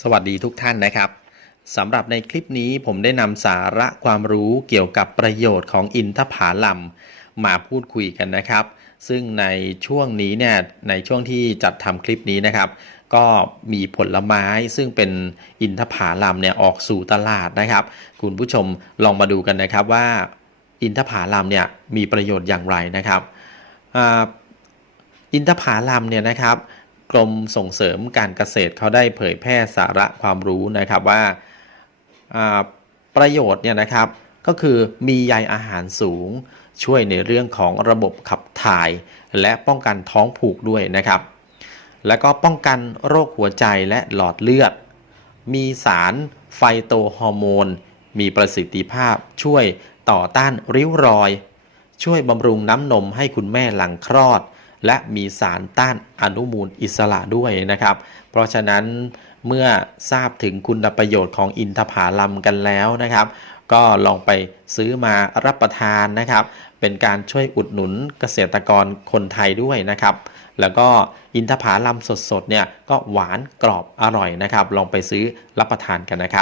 สวัสดีทุกท่านนะครับสำหรับในคลิปนี้ผมได้นำสาระความรู้เกี่ยวกับประโยชน์ของอินทผาลัมมาพูดคุยกันนะครับ ซึ่งในช่วงนี้เนี่ยในช่วงที่จัดทำคลิปนี้นะครับ ก็มีผลไม้ซึ่งเป็นอินทผาลัมเนี่ยออกสู่ตลาดนะครับ คุณผู้ชมลองมาดูกันนะครับว่าอินทผาลัมเนี่ยมีประโยชน์อย่างไรนะครับอ,อินทผาลัมเนี่ยนะครับ กรมส่งเสริมการเกษตรเขาได้เผยแพร่สาระความรู้นะครับว่าอ่าประโยชน์เนี่ยนะครับก็คือมีใยอาหารสูง ช่วยในเรื่องของระบบขับถ่าย และป้องกันท้องผูกด้วยนะครับ แล้วก็ป้องกันโรคหัวใจและหลอดเลือด มีสารไฟโตฮอร์โมน มีประสิทธิภาพช่วยต่อต้านริ้วรอย ช่วยบำรุงน้ำนมให้คุณแม่หลังคลอด และมีสารต้านอนุมูลอิสระด้วยนะครับ เพราะฉะนั้นเมื่อทราบถึงคุณประโยชน์ของอินทผลัมกันแล้วนะครับ ก็ลองไปซื้อมารับประทานนะครับ เป็นการช่วยอุดหนุนเกษตรกรคนไทยด้วยนะครับ แล้วก็อินทผลัมสดๆเนี่ยก็หวานกรอบอร่อยนะครับ ลองไปซื้อรับประทานกันนะครับ